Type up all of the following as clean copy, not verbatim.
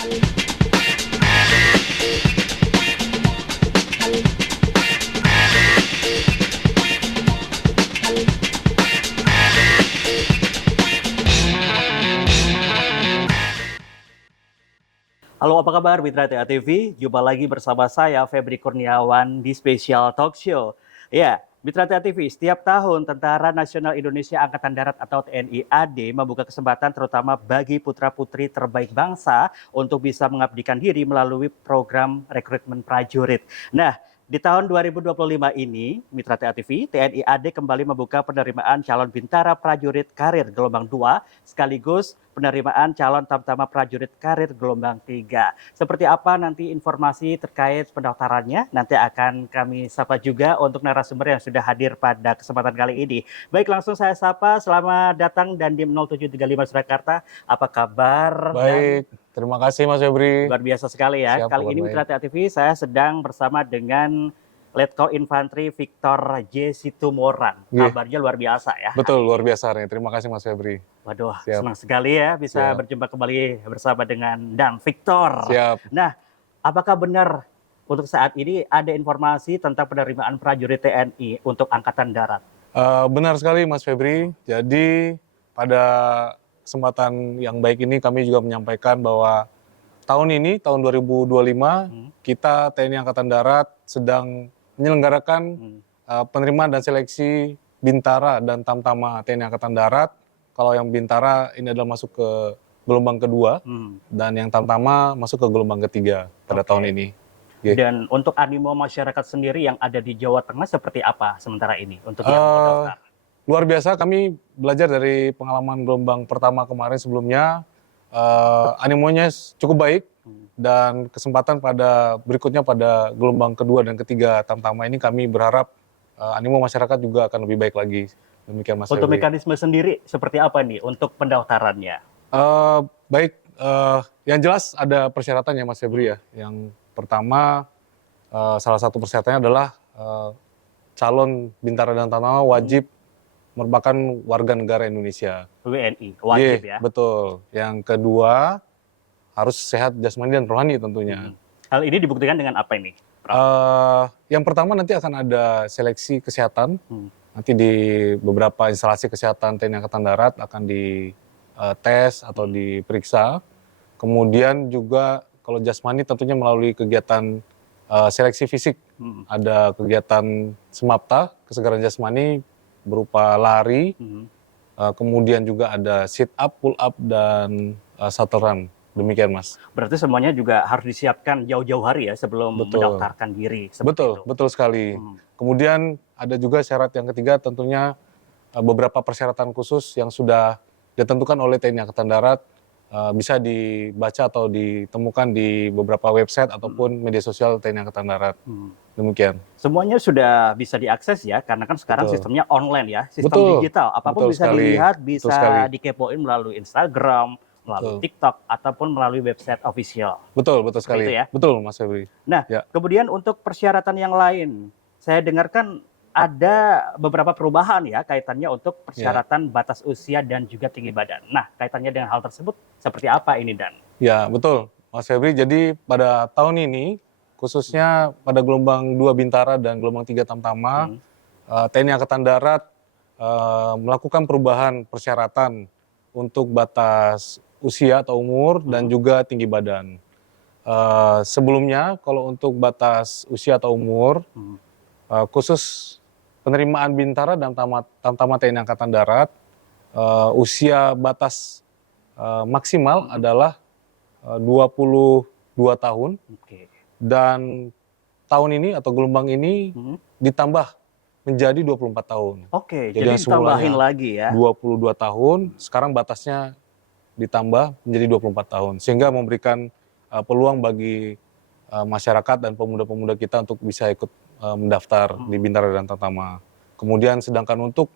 Halo, apa kabar Mitra TA TV? Jumpa lagi bersama saya Febri Kurniawan di Special Talk Show. Ya, Mitra TA TV, setiap tahun Tentara Nasional Indonesia Angkatan Darat atau TNI AD membuka kesempatan terutama bagi putra-putri terbaik bangsa untuk bisa mengabdikan diri melalui program rekrutmen prajurit. Nah, di tahun 2025 ini, Mitra TA TV, TNI AD kembali membuka penerimaan calon bintara prajurit karir gelombang 2 sekaligus penerimaan calon tamtama prajurit karir gelombang 3. Seperti apa nanti informasi terkait pendaftarannya? Nanti akan kami sapa juga untuk narasumber yang sudah hadir pada kesempatan kali ini. Baik, langsung saya sapa. Selamat datang Dandim 0735 Surakarta. Apa kabar? Baik, terima kasih Mas Febri. Luar biasa sekali ya. Siap, Kali ini Mitra TA TV saya sedang bersama dengan Letkol Infantri Victor J. Situmorang. Kabarnya luar biasa ya. Betul, luar biasa nih. Terima kasih Mas Febri. Waduh, Siap. senang sekali ya bisa berjumpa kembali bersama dengan Dan Victor. Siap. Nah, apakah benar untuk saat ini ada informasi tentang penerimaan prajurit TNI untuk Angkatan Darat? Benar sekali Mas Febri. Jadi pada kesempatan yang baik ini kami juga menyampaikan bahwa tahun ini, tahun 2025, kita TNI Angkatan Darat sedang menyelenggarakan penerimaan dan seleksi Bintara dan Tamtama TNI Angkatan Darat. Kalau yang Bintara ini adalah masuk ke gelombang kedua, dan yang Tamtama masuk ke gelombang ketiga pada tahun ini. Dan untuk animo masyarakat sendiri yang ada di Jawa Tengah seperti apa sementara ini untuk yang mau daftar? Luar biasa, kami belajar dari pengalaman gelombang pertama kemarin sebelumnya, animonya cukup baik, dan kesempatan pada berikutnya pada gelombang kedua dan ketiga Tamtama ini kami berharap animo masyarakat juga akan lebih baik lagi. Demikian Mas Untuk Febri. mekanisme sendiri seperti apa nih untuk pendaftarannya? Baik, yang jelas ada persyaratannya Mas Febri ya. Yang pertama, salah satu persyaratannya adalah calon Bintara dan Tamtama wajib merupakan warga negara Indonesia. WNI, wajib ya? Betul. Yang kedua, harus sehat jasmani dan rohani tentunya. Hal ini dibuktikan dengan apa ini? Yang pertama nanti akan ada seleksi kesehatan. Nanti di beberapa instalasi kesehatan TNI Angkatan Darat akan dites atau diperiksa. Kemudian juga kalau jasmani tentunya melalui kegiatan seleksi fisik. Ada kegiatan SMAPTA, kesegaran jasmani berupa lari. Kemudian juga ada sit up, pull up, dan shuttle run. Demikian Mas. Berarti semuanya juga harus disiapkan jauh-jauh hari ya sebelum mendaftarkan diri. Betul sekali. Kemudian ada juga syarat yang ketiga, tentunya beberapa persyaratan khusus yang sudah ditentukan oleh TNI Angkatan Darat, bisa dibaca atau ditemukan di beberapa website ataupun media sosial TNI Angkatan Darat. Demikian. Semuanya sudah bisa diakses ya, karena kan sekarang sistemnya online ya, sistem digital. Apapun bisa dilihat, bisa dikepoin melalui Instagram, melalui TikTok, ataupun melalui website official. Betul sekali. Itu ya? Betul Mas Febri. Nah, kemudian untuk persyaratan yang lain, saya dengarkan ada beberapa perubahan ya kaitannya untuk persyaratan batas usia dan juga tinggi badan. Nah, kaitannya dengan hal tersebut seperti apa ini Dan? Ya, betul Mas Febri. Jadi pada tahun ini, khususnya pada gelombang 2 Bintara dan gelombang 3 Tamtama, TNI Angkatan Darat melakukan perubahan persyaratan untuk batas usia atau umur dan juga tinggi badan. Sebelumnya kalau untuk batas usia atau umur, khusus penerimaan Bintara dan Tamtama TNI Angkatan Darat, usia batas maksimal adalah 22 tahun. Dan tahun ini atau gelombang ini ditambah menjadi 24 tahun. Jadi ditambahin lagi ya. 22 tahun, sekarang batasnya ditambah menjadi 24 tahun. Sehingga memberikan peluang bagi masyarakat dan pemuda-pemuda kita untuk bisa ikut mendaftar di Bintara dan Tamtama. Kemudian sedangkan untuk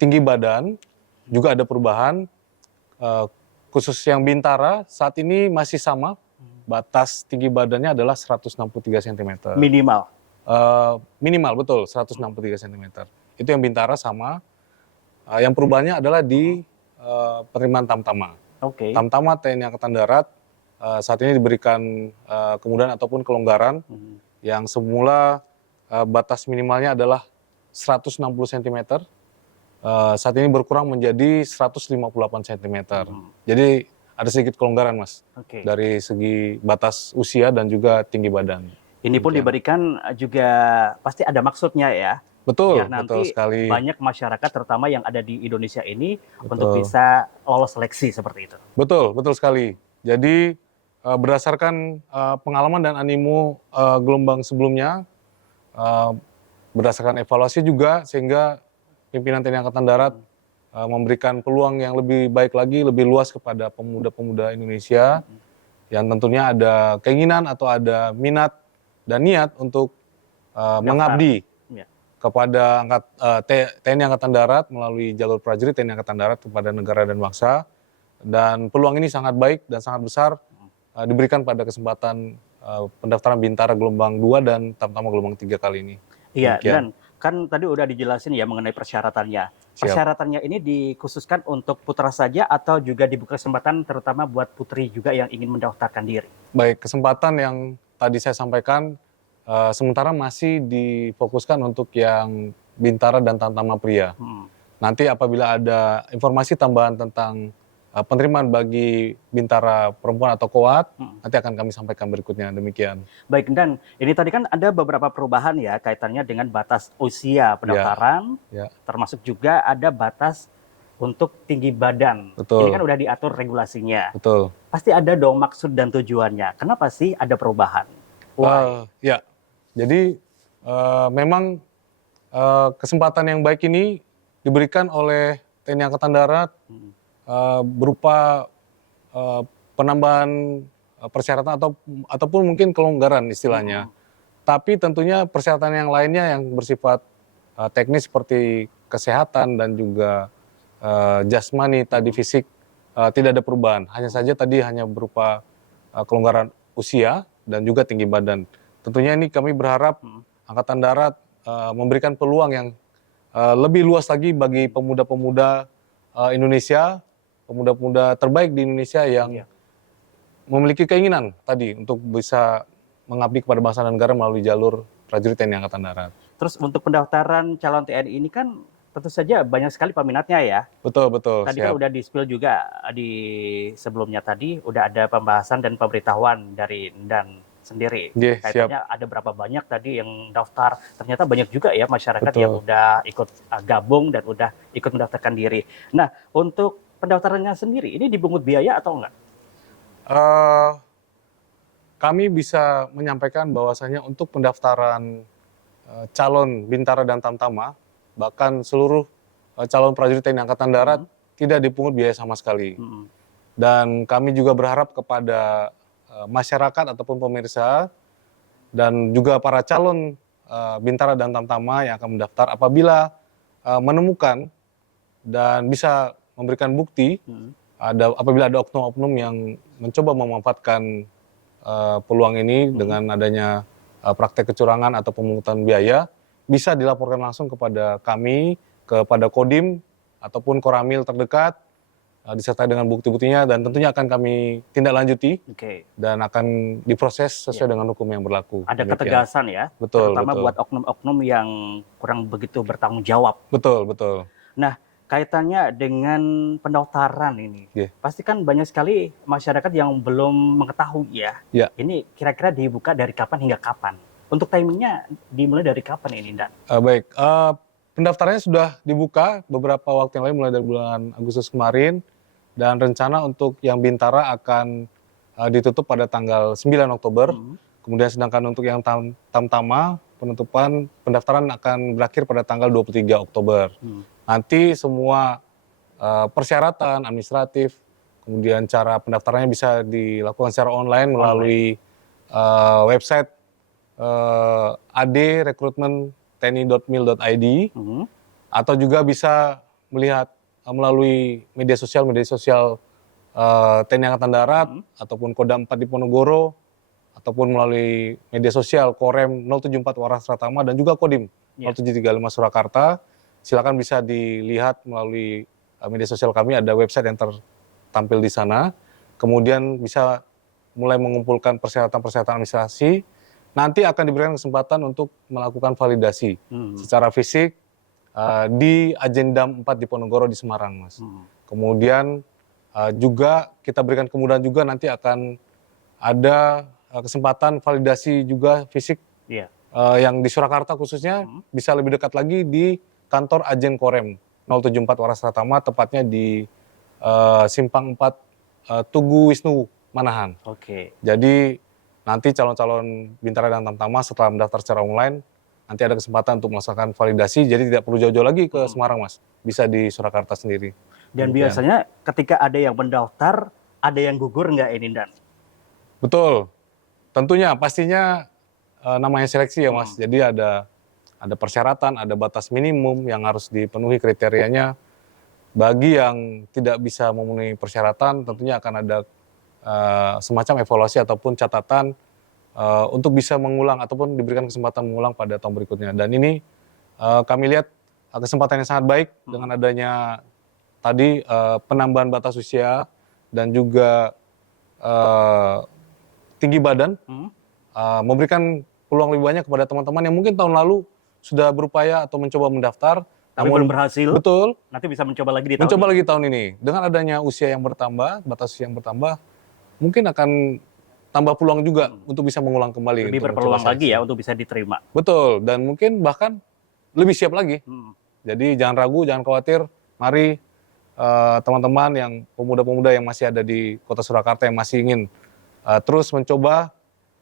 tinggi badan juga ada perubahan, khusus yang Bintara saat ini masih sama, batas tinggi badannya adalah 163 cm. Minimal? Minimal, betul, 163 cm. Itu yang Bintara sama. Yang perubahannya adalah di penerimaan Tamtama. Tamtama TNI Angkatan Darat saat ini diberikan kemudahan ataupun kelonggaran yang semula batas minimalnya adalah 160 cm, saat ini berkurang menjadi 158 cm. Jadi ada sedikit kelonggaran, Mas, Oke. dari segi batas usia dan juga tinggi badan. Ini pun Demikian. diberikan juga pasti ada maksudnya ya. Betul, Biar betul nanti sekali. banyak masyarakat terutama yang ada di Indonesia ini Betul. untuk bisa lolos seleksi seperti itu. Betul, betul sekali. Jadi berdasarkan pengalaman dan animo gelombang sebelumnya, berdasarkan evaluasi juga, sehingga pimpinan TNI Angkatan Darat memberikan peluang yang lebih baik lagi, lebih luas kepada pemuda-pemuda Indonesia yang tentunya ada keinginan atau ada minat dan niat untuk mengabdi Ya. kepada TNI Angkatan Darat melalui jalur prajurit TNI Angkatan Darat kepada negara dan bangsa. Dan peluang ini sangat baik dan sangat besar diberikan pada kesempatan pendaftaran Bintara gelombang 2 dan Tamtama gelombang 3 kali ini. Iya, Demikian. dan kan tadi udah dijelasin ya mengenai persyaratannya. Siap. Persyaratannya ini dikhususkan untuk putra saja atau juga dibuka kesempatan terutama buat putri juga yang ingin mendaftarkan diri? Baik, kesempatan yang tadi saya sampaikan sementara masih difokuskan untuk yang Bintara dan Tamtama pria. Nanti apabila ada informasi tambahan tentang penerimaan bagi Bintara perempuan atau Kowat, nanti akan kami sampaikan berikutnya. Demikian. Baik, dan ini tadi kan ada beberapa perubahan ya kaitannya dengan batas usia pendaftaran, Ya. termasuk juga ada batas untuk tinggi badan. Betul. Ini kan udah diatur regulasinya. Betul. Pasti ada dong maksud dan tujuannya. Kenapa sih ada perubahan? Ya, jadi memang kesempatan yang baik ini diberikan oleh TNI Angkatan Darat berupa penambahan persyaratan ataupun mungkin kelonggaran istilahnya. Tapi tentunya persyaratan yang lainnya yang bersifat teknis seperti kesehatan dan juga jasmani tadi fisik tidak ada perubahan. Hanya saja tadi hanya berupa kelonggaran usia dan juga tinggi badan. Tentunya ini kami berharap Angkatan Darat memberikan peluang yang lebih luas lagi bagi pemuda-pemuda Indonesia, pemuda-pemuda terbaik di Indonesia yang memiliki keinginan tadi untuk bisa mengabdi kepada bangsa dan negara melalui jalur prajurit TNI Angkatan Darat. Terus untuk pendaftaran calon TNI ini kan tentu saja banyak sekali peminatnya ya. Betul, betul. Tadi siap. kan udah di-spill juga di sebelumnya tadi udah ada pembahasan dan pemberitahuan dari Dan sendiri. Kaitannya ada berapa banyak tadi yang daftar. Ternyata banyak juga ya masyarakat yang udah ikut gabung dan udah ikut mendaftarkan diri. Nah, untuk pendaftarannya sendiri ini dibungut biaya atau enggak? Kami bisa menyampaikan bahwasanya untuk pendaftaran calon Bintara dan Tamtama, bahkan seluruh calon prajurit TNI Angkatan Darat tidak dipungut biaya sama sekali. Dan kami juga berharap kepada masyarakat ataupun pemirsa dan juga para calon Bintara dan Tamtama yang akan mendaftar apabila menemukan dan bisa memberikan bukti apabila ada oknum-oknum yang mencoba memanfaatkan peluang ini dengan adanya praktek kecurangan atau pemungutan biaya, bisa dilaporkan langsung kepada kami, kepada Kodim ataupun Koramil terdekat, disertai dengan bukti-buktinya, dan tentunya akan kami tindak lanjuti dan akan diproses sesuai dengan hukum yang berlaku. Ada ketegasan ya, betul, terutama buat oknum-oknum yang kurang begitu bertanggung jawab. Betul, betul. Nah, kaitannya dengan pendaftaran ini, pasti kan banyak sekali masyarakat yang belum mengetahui ya. Ini kira-kira dibuka dari kapan hingga kapan? Untuk timingnya dimulai dari kapan ini, Dan? Baik, pendaftarannya sudah dibuka beberapa waktu yang lalu mulai dari bulan Agustus kemarin. Dan rencana untuk yang Bintara akan ditutup pada tanggal 9 Oktober. Kemudian sedangkan untuk yang Tamtama, penutupan pendaftaran akan berakhir pada tanggal 23 Oktober. Nanti semua persyaratan administratif, kemudian cara pendaftarannya bisa dilakukan secara online melalui website adrekrutmentTNI.mil.id atau juga bisa melihat melalui media sosial TNI Angkatan Darat ataupun Kodam 4 Diponegoro ataupun melalui media sosial Korem 074 Waras Pratama dan juga Kodim 0735 Surakarta. Silakan bisa dilihat melalui media sosial kami, ada website yang tertampil di sana. Kemudian bisa mulai mengumpulkan persyaratan-persyaratan administrasi, nanti akan diberikan kesempatan untuk melakukan validasi secara fisik di Agendam 4 Diponegoro di Semarang, Mas. Kemudian juga kita berikan kemudahan juga nanti akan ada kesempatan validasi juga fisik yang di Surakarta khususnya bisa lebih dekat lagi di kantor Agen Korem 074 Waras Pratama, tepatnya di Simpang 4 Tugu Wisnu Manahan. Jadi nanti calon-calon Bintara dan Tamtama setelah mendaftar secara online nanti ada kesempatan untuk melaksanakan validasi, jadi tidak perlu jauh-jauh lagi ke Semarang, Mas. Bisa di Surakarta sendiri. Dan biasanya ketika ada yang mendaftar, ada yang gugur nggak ini, Dan? Betul. Tentunya, pastinya namanya seleksi ya, Mas. Jadi ada persyaratan, ada batas minimum yang harus dipenuhi kriterianya. Bagi yang tidak bisa memenuhi persyaratan, tentunya akan ada semacam evaluasi ataupun catatan untuk bisa mengulang ataupun diberikan kesempatan mengulang pada tahun berikutnya. Dan ini kami lihat kesempatan yang sangat baik dengan adanya tadi penambahan batas usia dan juga tinggi badan, memberikan peluang lebih banyak kepada teman-teman yang mungkin tahun lalu sudah berupaya atau mencoba mendaftar, tapi belum berhasil. Betul. Nanti bisa mencoba lagi di tahun ini. Dengan adanya usia yang bertambah, batas usia yang bertambah, mungkin akan tambah peluang juga untuk bisa mengulang kembali. Lebih berpeluang lagi ya untuk bisa diterima. Betul, dan mungkin bahkan lebih siap lagi. Jadi jangan ragu, jangan khawatir. Mari teman-teman yang pemuda-pemuda yang masih ada di Kota Surakarta yang masih ingin terus mencoba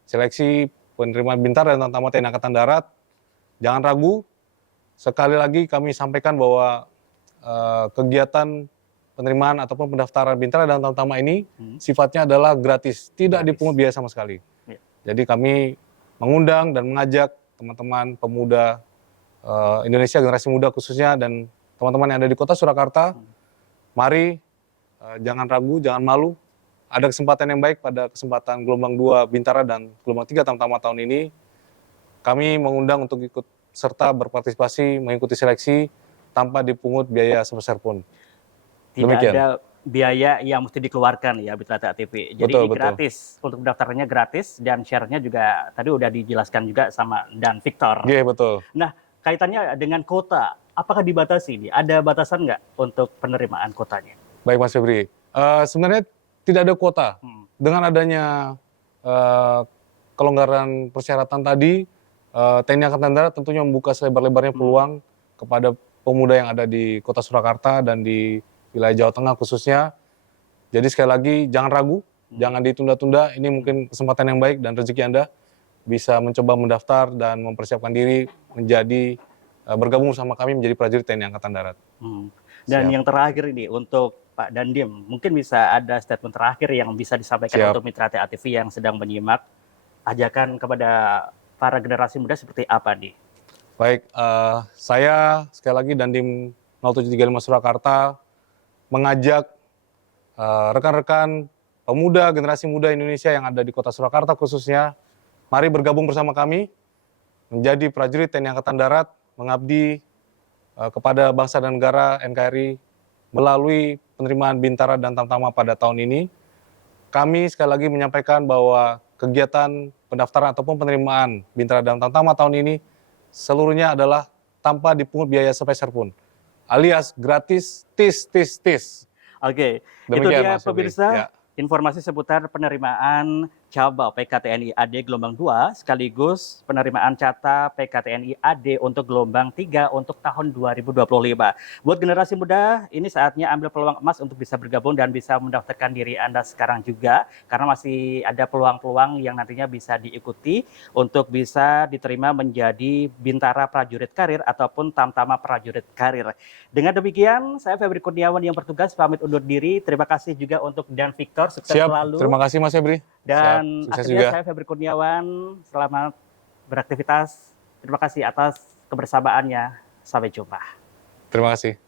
seleksi penerimaan Bintara dan Tamtama TNI Angkatan Darat, jangan ragu. Sekali lagi kami sampaikan bahwa kegiatan penerimaan ataupun pendaftaran Bintara dan Tamtama ini sifatnya adalah gratis, tidak dipungut biaya sama sekali. Jadi kami mengundang dan mengajak teman-teman pemuda Indonesia, generasi muda khususnya, dan teman-teman yang ada di Kota Surakarta, mari jangan ragu, jangan malu. Ada kesempatan yang baik pada kesempatan gelombang 2 Bintara dan gelombang 3 Tamtama tahun ini. Kami mengundang untuk ikut serta berpartisipasi mengikuti seleksi tanpa dipungut biaya sebesar pun. Tidak ada biaya yang mesti dikeluarkan ya Bintara TV. Jadi betul, ini gratis. Untuk mendaftarnya gratis dan share-nya juga tadi udah dijelaskan juga sama Dan Victor. Iya, betul. Nah, kaitannya dengan kota, apakah dibatasi nih? Ada batasan nggak untuk penerimaan kotanya? Baik Mas Febri, sebenarnya tidak ada kuota. Dengan adanya kelonggaran persyaratan tadi, TNI Angkatan Darat tentunya membuka selebar-lebarnya peluang kepada pemuda yang ada di Kota Surakarta dan di wilayah Jawa Tengah khususnya. Jadi sekali lagi jangan ragu, jangan ditunda-tunda. Ini mungkin kesempatan yang baik dan rezeki Anda bisa mencoba mendaftar dan mempersiapkan diri menjadi bergabung bersama kami menjadi prajurit TNI Angkatan Darat. Dan yang terakhir ini untuk Pak Dandim, mungkin bisa ada statement terakhir yang bisa disampaikan untuk mitra TA TV yang sedang menyimak, ajakan kepada para generasi muda seperti apa nih? Baik, saya sekali lagi Dandim 0735 Surakarta mengajak rekan-rekan pemuda, generasi muda Indonesia yang ada di Kota Surakarta khususnya, mari bergabung bersama kami menjadi prajurit TNI Angkatan Darat, mengabdi kepada bangsa dan negara NKRI melalui penerimaan Bintara dan Tamtama pada tahun ini. Kami sekali lagi menyampaikan bahwa kegiatan pendaftaran ataupun penerimaan Bintara dan Tamtama tahun ini seluruhnya adalah tanpa dipungut biaya sepeser pun, alias gratis, tis. Oke, itu dia pemirsa, informasi seputar penerimaan Cabang PKTNI AD gelombang 2 sekaligus penerimaan CATA PKTNI AD untuk gelombang 3 untuk tahun 2025. Buat generasi muda, ini saatnya ambil peluang emas untuk bisa bergabung dan bisa mendaftarkan diri Anda sekarang juga, karena masih ada peluang-peluang yang nantinya bisa diikuti untuk bisa diterima menjadi Bintara Prajurit Karir ataupun Tamtama Prajurit Karir. Dengan demikian, saya Febri Kurniawan yang bertugas pamit undur diri. Terima kasih juga untuk Dan Victor, sukses selalu. Terima kasih Mas Febri. Dan akhirnya saya Febri Kurniawan, selamat beraktivitas. Terima kasih atas kebersamaannya. Sampai jumpa. Terima kasih.